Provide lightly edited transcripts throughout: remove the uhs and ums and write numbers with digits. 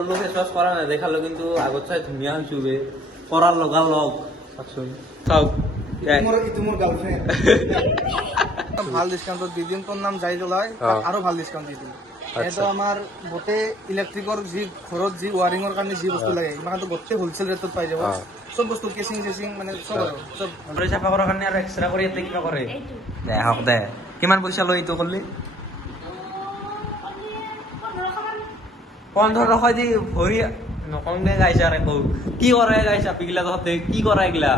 Face wash কৰা না দেখালো কিন্তু আগত চাই ধুনীয়া হৈছো বে কৰাৰ লগা লগ চাওকচোন চাওক মোৰ গাৰ্লফ্ৰেণ্ড ভাল ডিসকাউন্টত দি দিম তোৰ নাম যাই জ্বলাই আৰু ভাল ডিসকাউন্ট দি দিম এইটো আমাৰ গোটেই ইলেক্ট্ৰিকৰ যি ঘৰত যি ৱাৰিঙৰ কাৰণে যি বস্তু লাগে ইমানটো গোটেই হোলসেল ৰেটত পাই যাব সব বস্তু কেচিং চেচিং মানে সব আৰু সব ঘৰ চাফা কৰাৰ কাৰণে আৰু এক্সট্ৰা কৰি ইয়াতে কিবা কৰে দে হওক দে কিমান পইচা লয় এইটো কৰিলি 1500 দি ভৰি নকং দে গাইছা আৰু একো কি কৰে গাইছা পিগলা তহঁতে কি কৰা এইগিলা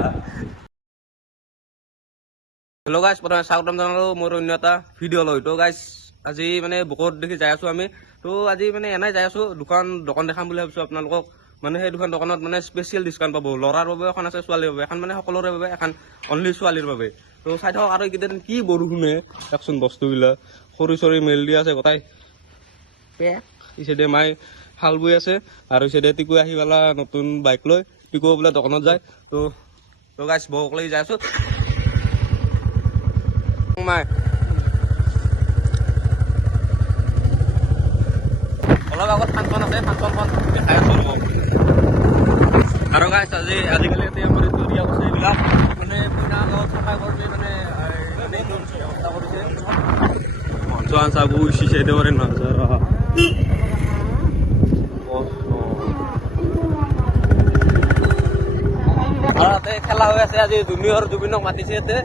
হেল্ল' গাইছ প্ৰথমে স্বাগতম জনালোঁ মোৰ অন্য এটা ভিডিঅ' লৈ তো গাইছ আজি মানে বুকত দেখি যাই আছোঁ আমি তো আজি মানে এনেই যাই আছোঁ দোকান দেখাম বুলি ভাবিছোঁ আপোনালোকক মানে সেই দুখন দোকানত মানে স্পেচিয়েল ডিছকাউণ্ট পাব ল'ৰাৰ বাবে এখন আছে ছোৱালীৰ বাবে এখন মানে সকলোৰে বাবে এখন অনলি ছোৱালীৰ বাবে তো চাই থাকক আৰু এইকেইদিন কি বৰষুণে চাওকচোন বস্তুবিলাক খৰি চৰি মেল দি আছে গোটাই ইচাইডে মাই হাল বৈ আছে আৰু ইচাইডে টিকু আহি পেলা নতুন বাইক লৈ টিকু বোলে দোকানত যায় তো গাইছ বৌক লাগি যাই আছোঁ মাই অলপ আগত ফাংচন আছে ফাংচনখন দেখাই আছোঁ ৰ'ব আৰু গাইছ আজিকালি আমাৰ এইটো দিয়া বস্তু এইবিলাক মানে পুৰণা গাঁৱত চাফা কৰিলে মানে ব্যৱস্থা কৰিছে চোৱান চাব উচিছে দেৱৰে নহয় তাতে খেলা হৈ আছে আজি জুনিয়ৰ জুবিনক মাতিছে ইয়াতে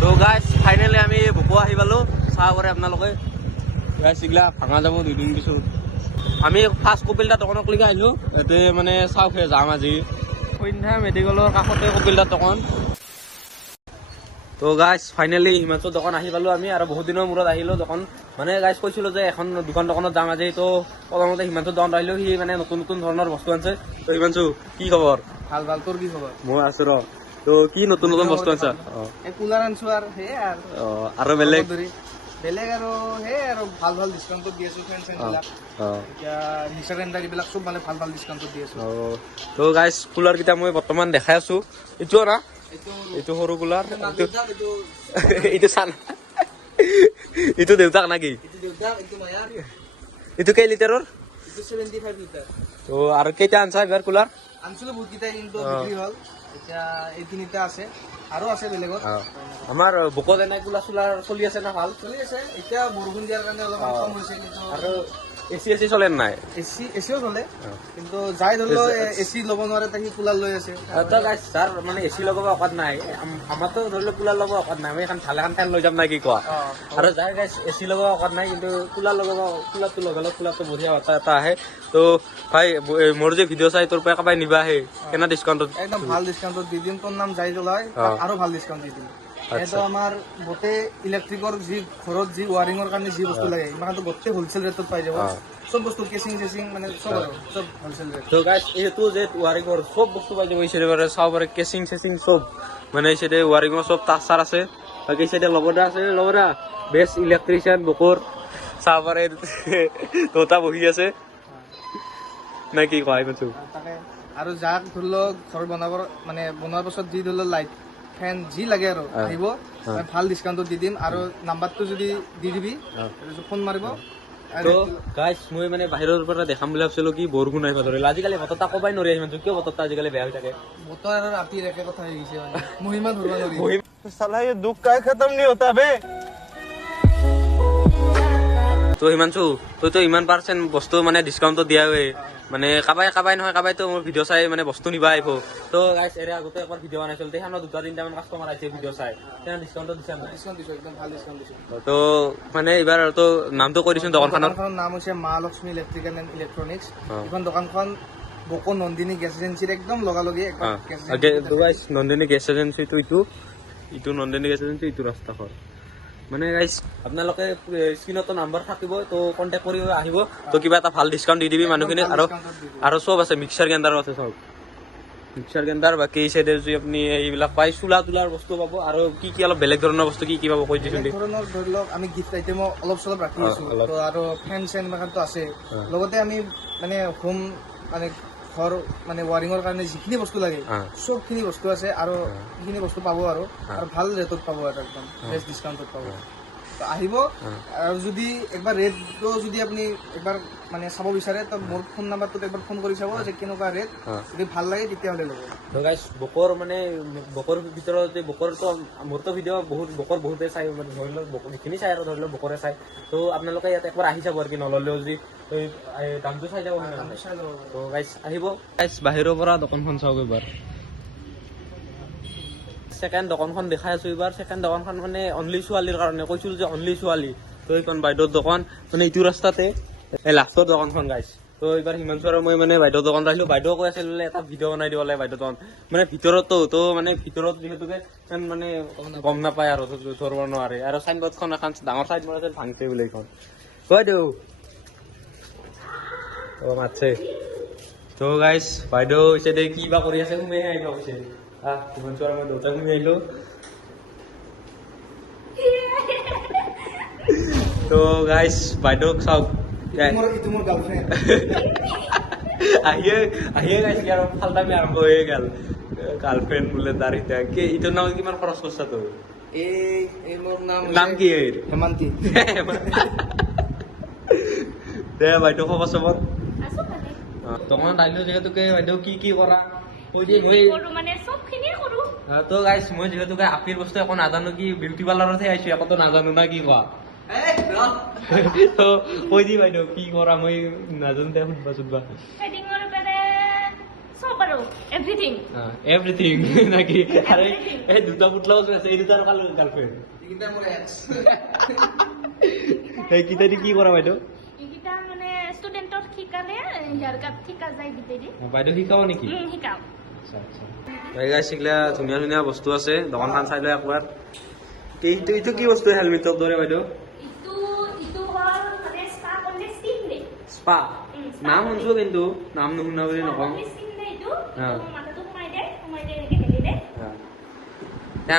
তো গাইছ ফাইনেলি আমি ভোকো আহি পালোঁ চাহ কৰে আপোনালোকে গাইছ এইগিলা ভাঙা যাব দুদিন পিছত আমি ফাৰ্ষ্ট কপিলদা দোকানক লৈকে আহিলোঁ ইয়াতে মানে চাহ খাই যাম আজি সন্ধ্যা মেডিকেলৰ কাষতে কপিলদাৰ দোকান তো গাইছ ফাইনেলি হিমাংশুৰ দোকান আহি পালোঁ আমি আৰু বহুত দিনৰ মূৰত আহিলোঁ দোকান মানে গাইছ কৈছিলোঁ যে দুখন দোকানত যাম আজি তো প্ৰথমতে হিমাংশুৰ দোকানত আহিলোঁ সি মানে নতুন ধৰণৰ বস্তু আনিছে তো হিমাংশু কি খবৰ ভাল ভাল তোৰ কি খবৰ মই আছোঁ ৰ তো কি নতুন বস্তু আনিছা এই কুলাৰ আনিছো আৰু সেয়ে আৰু বেলেগ আৰু সেয়ে আৰু ভাল ভাল ডিছকাউণ্টত দি আছোঁ ফেন চেনবিলাক এতিয়া নিচাৰ এণ্ডাৰ এইবিলাক চব মানে ভাল ভাল ডিছকাউণ্টত দি আছোঁ তো গাইছ কুলাৰকেইটা মই বৰ্তমান দেখাই আছোঁ এইটো না এইটো সৰু কুলাৰ এইটো চান এইটো দেউতাক নাকি এইটো কেই লিটাৰৰ তো আৰু কেইটা আনছা এইবাৰ কুলাৰ আনিছিলোঁ বহুতকেইটাই কিন্তু বিক্ৰী হ'ল এতিয়া এই তিনিটা আছে আৰু আছে বেলেগত আমাৰ বুকত এনে কুলাৰ চুলাৰ চলি আছে না ভাল চলি আছে এতিয়া বৰষুণ দিয়াৰ কাৰণে অলপ কম হৈছে কিন্তু আৰু এচি চলে নাই এচিও চলে কিন্তু যাই ধৰিলেও এচি ল'ব নোৱাৰে তাকে কুলাৰ লৈ আছে যাৰ মানে এচি লগাব অকাত নাই আমাৰতো ধৰি লওক কুলাৰ লগাব অকাত নাই আমি এখন ভালে এখন ফেন লৈ যাম নাই কি কোৱা আৰু যাৰ গাইছ এচি লগাব অকাত নাই কিন্তু কুলাৰ লগাব কুলাৰটো লগালে কুলাৰটো বঢ়িয়া এটা আহে তো ভাই মোৰ যে ভিডিঅ' চাই তোৰ পৰা কাবাই নিবা আহে কেনে ডিছকাউণ্টত একদম ভাল ডিছকাউণ্টত দি দিম তোৰ নাম যাই জ্বলাই আৰু ভাল ডিছকাউণ্ট দি দিম এইটো আমাৰ গোটেই ইলেক্ট্ৰিকৰ যি ঘৰত যি ৱাৰিঙৰ কাৰণে যি বস্তু লাগে ইমানটো গোটেই হোলচেল ৰেটত পাই যাব সব বস্তু কেচিং চেচিং মানে সব আৰু সব হোলচেল ৰেট তো গাইছ এইটো যে ৱাৰিঙৰ সব বস্তু পাই যাব এইচাইডে পাৰে চাব পাৰে কেচিং চেচিং সব মানে এইচাইডে ৱাৰিঙৰ সব তাৰ চাৰ আছে বাকী এইচাইডে লগতে আছে লগতে বেষ্ট ইলেক্ট্ৰিচিয়ান বুকৰ চাব পাৰে দুটা বহি আছে নাই কি কয় কৈছো তাকে আৰু যাক ধৰি লওক ঘৰ বনাবৰ মানে বনোৱাৰ পাছত যি ধৰি লওক লাইট ফেন যি লাগে আৰু আহিব ভাল ডিছকাউণ্টত দি দিম আৰু নাম্বাৰটো যদি দি দিবি ফোন মাৰিব তো গাইছ মই মানে বাহিৰৰ পৰা দেখাম বুলি ভাবিছিলোঁ কি বৰষুণ আহিব ধৰিলে আজিকালি বতৰটা ক'বাই নোৱাৰি ইমান কিয় বতৰটা আজিকালি বেয়া হৈ থাকে বতৰ আৰু ৰাতিৰ একে কথা হৈ গৈছে মানে মহিমা ধৰিব নোৱাৰি সালা ये दुख का खत्म नहीं होता बे তো হিমাংশু তইতো ইমান পাৰ্চেণ্ট বস্তু মানে ডিছকাউণ্টত দিয়া হয় মানে কাবাই নহয় কাবাইতো মোৰ ভিডিঅ' চাই মানে বস্তু নিবা আহিব তো গাইছ এৰে আগতে একবাৰ ভিডিঅ' বনাইছিল তেখেতৰ দুটা তিনিটামান কাষ্টমাৰ আহিছে ভিডিঅ' চাই তেনে ডিছকাউণ্টত দিছে নাই ডিছকাউণ্ট দিছোঁ একদম ভাল ডিছকাউণ্ট দিছোঁ তো মানে এইবাৰ তো নামটো কৈ দিছোঁ দোকানখনৰ নাম হৈছে মা লক্ষ্মী ইলেক্ট্ৰিকেল এণ্ড ইলেক্ট্ৰনিক্স এইখন দোকানখন বকো নন্দিনী গেছ এজেঞ্চিৰ একদম লগালগি নন্দিনী গেছ এজেঞ্চিটো ইটো নন্দিনী গেছ এজেঞ্চি ইটো ৰাস্তাখন মানে গাইছ আপোনালোকে স্ক্ৰীণতো নাম্বাৰ থাকিব তো কণ্টেক্ট কৰি আহিব তো কিবা এটা ভাল ডিছকাউণ্ট দি দিবি মানুহখিনি আৰু চব আছে মিক্সাৰ গ্ৰাইণ্ডাৰো আছে চব মিক্সাৰ গ্ৰাইণ্ডাৰ বাকী চাইডে যদি আপুনি এইবিলাক পাই চুলা তুলাৰ বস্তু পাব আৰু কি অলপ বেলেগ ধৰণৰ বস্তু কি পাব কৈ দিছোঁ ধৰণৰ ধৰি লওক আমি গিফ্ট আইটেমো অলপ চলপ ৰাখি আছোঁ তো আৰু ফেন চেন মাখানটো আছে লগতে আমি মানে হোম মানে ঘৰ মানে ৱাৰিঙৰ কাৰণে যিখিনি বস্তু লাগে চবখিনি বস্তু আছে আৰু সেইখিনি বস্তু পাব আৰু ভাল ৰেটত পাব আৰু একদম বেষ্ট ডিছকাউণ্টত পাব তো আহিব আৰু যদি একবাৰ ৰেটটো যদি আপুনি একবাৰ মানে চাব বিচাৰে তো মোৰ ফোন নাম্বাৰটোত একবাৰ ফোন কৰি চাব যে কেনেকুৱা ৰেট যদি ভাল লাগে তেতিয়াহ'লে ল'ব তো গাইছ বকৰ মানে বকৰ ভিতৰত যে বকৰটো মোৰতো ভিডিঅ' বকৰ বহুতে চাই মানে ধৰি লওক যিখিনি চাই আৰু ধৰি লওক বকৰে চাই তো আপোনালোকে ইয়াত একবাৰ আহি যাব আৰু কি নল'লেও যদি দামটো চাই যাব তো গাইছ আহিব গাইছ বাহিৰৰ পৰা দোকানখন চাওক এবাৰ ছেকেণ্ড দোকানখন দেখাই আছোঁ এইবাৰ ছেকেণ্ড দোকানখন মানে অনলি ছোৱালীৰ কাৰণে কৈছিলোঁ যে অনলি ছোৱালী তো এইখন বাইদেউৰ দোকান মানে এইটো ৰাস্তাতে এই লাষ্টৰ দোকানখন গাইছ তো এইবাৰ হিমাংশু আৰু মই মানে বাইদেউৰ দোকান আহিলোঁ বাইদেউ কৈ আছিল বোলে এটা ভিডিঅ' বনাই দিব লাগে বাইদেউৰ দোকান মানে ভিতৰতো তো মানে ভিতৰত যিহেতুকে মানে গম নাপায় আৰু ধৰিব নোৱাৰে আৰু চাইনবোৰ্ডখন এখন ডাঙৰ চাইনবোৰ্ড আছিল ভাঙছে বোলে এইখন বাইদেউ অঁ মাতছে তো গাইছ বাইদেউ হৈছে দে কি বা কৰি আছে সোমাই আহিব কৈছে হিমাংশু আৰু মই দেউতা সোমাই আহিলোঁ তো গাইছ বাইদেউক চাওক মোৰ গাৰ্লফ্ৰেণ্ড আহিয়ে গাইছে আৰু ফাল্টামি আৰম্ভ হৈয়ে গ'ল গাৰ্লফ্ৰেণ্ড বোলে তাৰ এতিয়া কি ইটোৰ নাম কিমান খৰচ কৰিছা তই এই মোৰ নাম কি হেমান্তি দে বাইদেউ খবৰ চবৰ দোকানত আহিলোঁ যিহেতুকে বাইদেউ কি কি কৰা তো গাইছ মই যিহেতুকে আপীৰ বস্তু একো নাজানো কি বিউটি পাৰ্লাৰতহে আহিছোঁ একোতো নাজানো না কি কোৱা তো কৈ দি বাইদেউ কি কৰা মই নাজানো দে সুধবা এভৰিথিং নাকি আৰে এই দুটা পুতলাও আছে এই দুটাৰ গাৰ্লফ্ৰেণ্ড এইকেইটা দি কি কৰা বাইদেউ বাইদেউ শিকাব নেকি শিকলা ধুনীয়া ধুনীয়া বস্তু আছে দোকানখন চাই লয় একবাৰ এইটো কি বস্তু হেলমেটৰ দৰে বাইদেউ স্পা নাম শুনছো কিন্তু নাম নুশুনা বুলি নকওঁ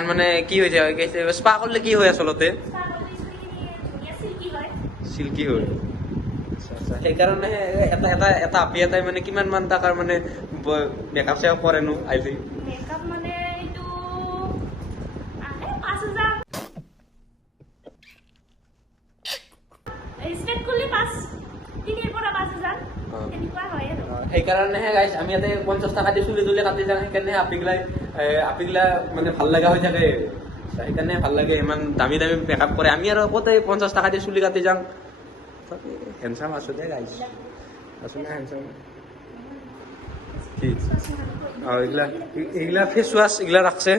মানে কি হৈ যায় স্পা কৰিলে কি হয় আচলতে চিল্কি হয় সেইকাৰণে এটা আপি এটাই মানে কিমান মান টকাৰ মানে মেকআপ চেকআপ কৰেনো আহিলে সেইকাৰণেহে গাইছ আমি ইয়াতে 50 টকা দি চুলি তুলি কাটি যাওঁ সেইকাৰণে আপীগিলা মানে ভাল লগা হৈ থাকে সেইকাৰণে ভাল লাগে ইমান দামী দামী মেকআপ কৰে আমি আৰু ক'তে 50 টকা দি চুলি কাটি যাওঁ হেণ্ডচাম আছো দে গাইছ আছো না হেণ্ডচাম কি এইগিলা ফেচ ৱাছ এইগিলা ৰাখছে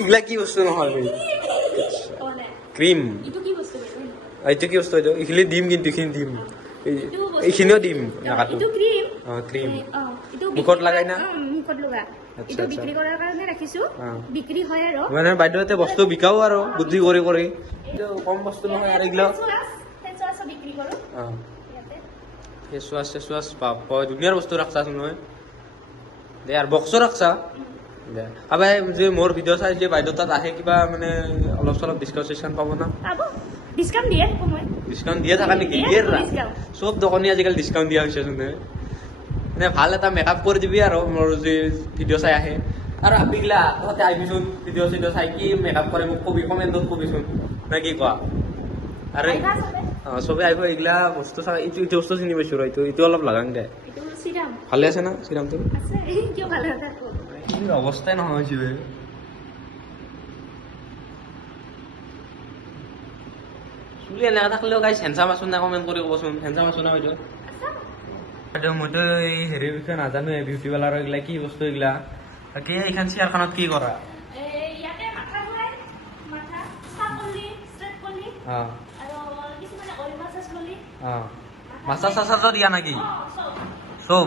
এইগিলা কি বস্তু নহয় ক্ৰীম এইটো কি বস্তু এইটো এইখিনি দিম কিন্তু এইখিনি দিম এইখিনিও দিম নাকাটো ক্ৰীম মুখত লগাই না মানে বাইদেউতে বস্তু বিকাও আৰু বুদ্ধি কৰি কৰি কম বস্তু নহয় আৰু এইগিলা ফেচ ৱাছ ধুনীয়াৰ বস্তু ৰাখছাচোন নহয় দে আৰু বক্সো ৰাখছা দে আবে যে মোৰ ভিডিঅ' চাই যে বাইদেউ তাত আহে কিবা মানে অলপ চলপ ডিছকাউণ্ট চিছকাউণ্ট পাব না ডিছকাউণ্ট দিয়ে থাকা নেকি চব দোকানী আজিকালি ডিছকাউণ্ট দিয়া হৈছে চোন মানে ভাল এটা মেকআপ কৰি দিবি আৰু মোৰ যে ভিডিঅ' চাই আহে আৰু আপীগিলা তহঁতে আহিবিচোন ভিডিঅ' চিডিঅ' চাই কি মেকআপ কৰে মোক কবি কমেণ্টত কবিচোন নে কি কোৱা আৰু চবে আহিব এইগিলা বস্তু চাই এইটো বস্তু চিনি পাইছো ৰ এইটো অলপ লাগাং দে ভালে আছে না চিৰামটো অৱস্থাই নহয় হৈছে চুলি এনেকা থাকলেও গাইছ হেণ্ডচাম আছো না কমেণ্ট কৰি ক'বচোন হেণ্ডচাম আছো না বাইদেউ বাইদেউ মইতো এই হেৰিৰ বিষয়ে নাজানো বিউটি পাৰ্লাৰৰ এইগিলা কি বস্তু এইগিলা তাকে এইখন চেয়াৰখনত কি কৰা মাছা চাচাটো দিয়া নেকি চব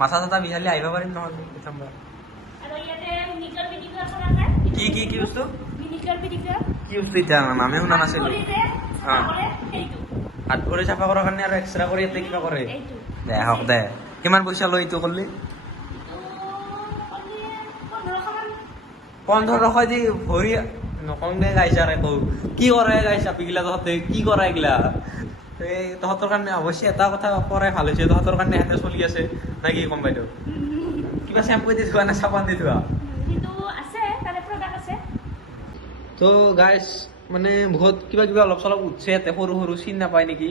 মাছা চাচা বিচাৰিলে আহিব পাৰিম নহ'লে কি কি কি বস্তু কি বস্তু এতিয়া নামে শুনা নাছিলো হাত ভৰি চাফা কৰাৰ কাৰণে আৰু এক্সট্ৰা কৰি ইয়াতে কিবা কৰে দে হওক দে কিমান পইচা লয় এইটো কৰিলে 1500 দি ভৰি নকওঁ দে গাইছ আৰু একো কি কৰে গাইছ আপীগিলা তহঁতে কি কৰা এইগিলা তহঁতৰ কাৰণে অৱশ্যে এটা কথা কৰাই ভাল হৈছে, তহঁতৰ কাৰণে সিহঁতে চলি আছে না কি কম বাইদেউ? কিবা চেম্পু দি থোৱা নে চাবোন দি থোৱা? সেইটো আছে, তাৰে প্ৰডাক্ট আছে। তো গাইজ মানে বহুত কিবা কিবা অলপ চলপ উঠছে ইয়াতে, সৰু সৰু চিন নাপায় নেকি,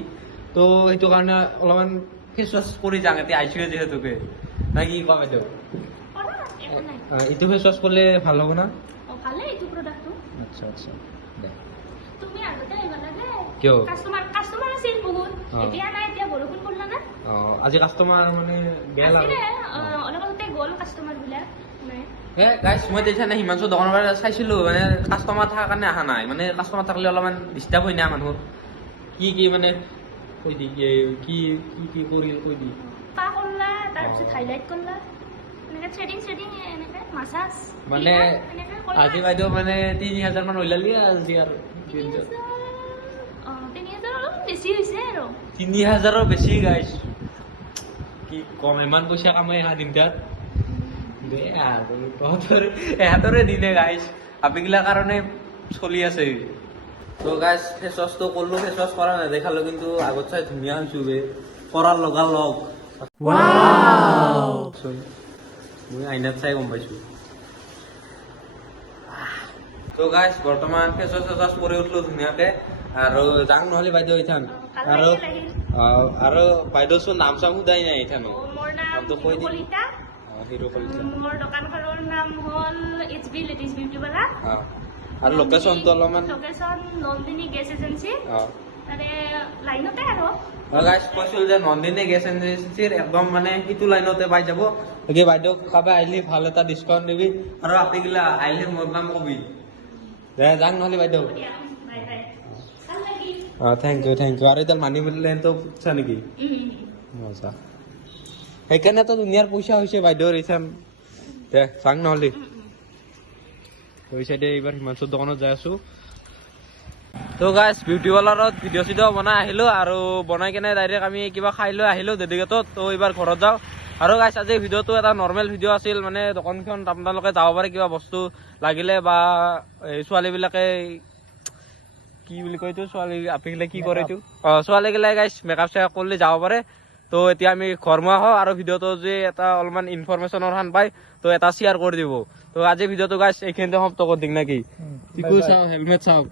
তো সেইটো কাৰণে অলপমান ফেচ ৱাছ কৰি যাওঁ এতিয়া আহিছোৱে যিহেতুকে, না কি কোৱা বাইদেউ? কৰা, একো নাই। এইটো ফেচ ৱাছ কৰিলে ভাল হ'ব না? ভালে এইটো প্ৰডাক্টটো। আচ্ছা আচ্ছা দে। তুমি আগতে আহিব লাগে। কিয়? কাষ্টমাৰ আছিল বহুত। এতিয়া নাই, এতিয়া বৰষুণ পৰিলে না। আজি কাষ্টমাৰ মানে বেয়া লাগে। অলপ আগতে গ'ল কাষ্টমাৰ বিলাক। নাই। গাইজ মই তেতিয়া নে হিমাংশু দোকানৰ পৰা চাইছিলো, মানে কাষ্টমাৰ থকাৰ কাৰণে অহা নাই, মানে কাষ্টমাৰ থাকিলে অলপমান ডিষ্টাৰ্ব হৈ না মানুহৰ। কি মানে কৈ দি কি কৰিল কৈ দি। পা কৰলা, তাৰপিছত হাইলাইট কৰলা। এনেকে থ্ৰেডিং এনেকে মাছাজ। মানে আজি বাইদেউ মানে 3000 মান ওলালি আজি আৰু 3000 অলপ বেছি হৈছে আৰু। 3000ৰ বেছি গাইজ, কি কম ইমান পইচা কামাই অহা দিনটাত। এহাতৰে দিনে গাইজ, আপিগিলাৰ কাৰণে চলি আছে। তো গাইজ ফেচ ৱাছটো কৰিলো, ফেচ ৱাছ কৰা নেদেখালো, কিন্তু আগত চাই ধুনীয়া হৈছো বে, কৰাৰ লগা লগ। মই আইনাত চাই গম পাইছো। তো গাইজ বৰ্তমান ফেচ ৱাছ কৰি উঠলো ধুনীয়াকে, আৰু যাং নহলে বাইদেউ ইথান। আৰু বাইদেউ চোন নাম চাম সোধাই নাই ইথানো। মোৰ নাম নামটো কৈ দিম। কলিতা। মোৰ দোকানখনৰ নাম হ'ল HB লেডিজ বিউটি পাৰ্লাৰ। আৰু লোকেশ্যনটো অলপমান লোকেশ্যন নন্দিনী গেছ এজেঞ্চি। তাৰে লাইনতে আৰু। গাইজ কৈছিল যে নন্দিনী গেছ এজেঞ্চিৰ একদম মানে সিটো লাইনতে পাই যাব। গতিকে বাইদেউ কাৰোবাৰ আহিলে ভাল এটা ডিছকাউণ্ট দিবি, আৰু আপিগিলা আহিলে মোৰ নাম কবি। দে যাং নহ'লে বাইদেউ। বাই বাই। ভাল লাগিল। Thank you. আৰু এতিয়া মানি লেনটো ফুটছা নেকি? মজা। সেইকাৰণেতো দুনিয়াৰ পইচা হৈছে বাইদেউৰ এইখান। দে যাং নহ'লে। চাইডে এইবাৰ হিমাংশুৰ দোকানত যাই আছো। তো গাইজ বিউটি পাৰ্লাৰত ভিডিঅ' চিডিঅ' বনাই আহিলো, আৰু বনাই কেনে ডাইৰেক্ট আমি কিবা খাই লৈ আহিলো ডেডিকেটত। তো এইবাৰ ঘৰত যাওঁ। আৰু গাইজ আজি ভিডিঅ'টো এটা নৰ্মেল ভিডিঅ' আছিল, মানে দোকানখন আপোনালোকে যাব পাৰে কিবা বস্তু লাগিলে, বা ছোৱালীবিলাকে কি বুলি কয় এইটো, ছোৱালী আপিগিলা কি কৰে এইটো, ছোৱালীগিলাই গাইজ মেকআপ চেকআপ কৰিলে যাব পাৰে। তো এতিয়া আমি ঘৰমুৱা হওঁ, আৰু ভিডিঅ'টো যে এটা অলপমান ইনফৰমেশ্যনৰ খান পায়, তো এটা শ্বেয়াৰ কৰি দিব। তো আজি ভিডিঅ'টো গাইজ এইখিনিতে সমাপ্ত কৰি দিম নেকি? চাওক হেলমেট চাওক।